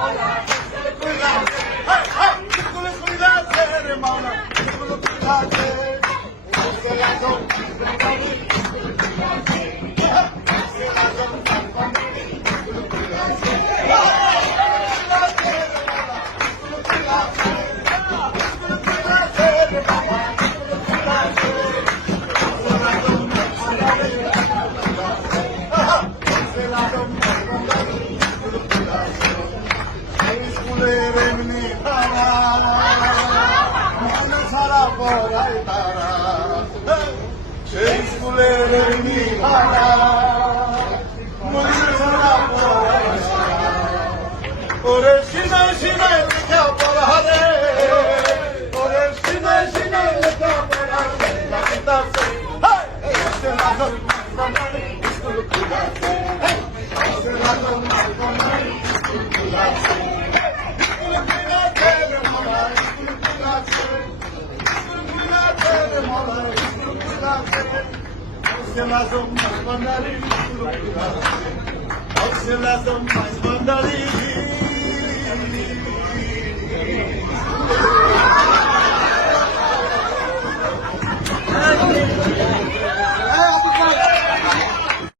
স্কুলের পড়ায় তারা সেই স্কুলের এমনি তারা মনে সারা পড়ায়। ওরে সিনাই সিনাই লেখা পড়া রে ওরে সিনাই সিনাই লেখা পড়া রে lazım mazbanları Hapse lazım. mazbanları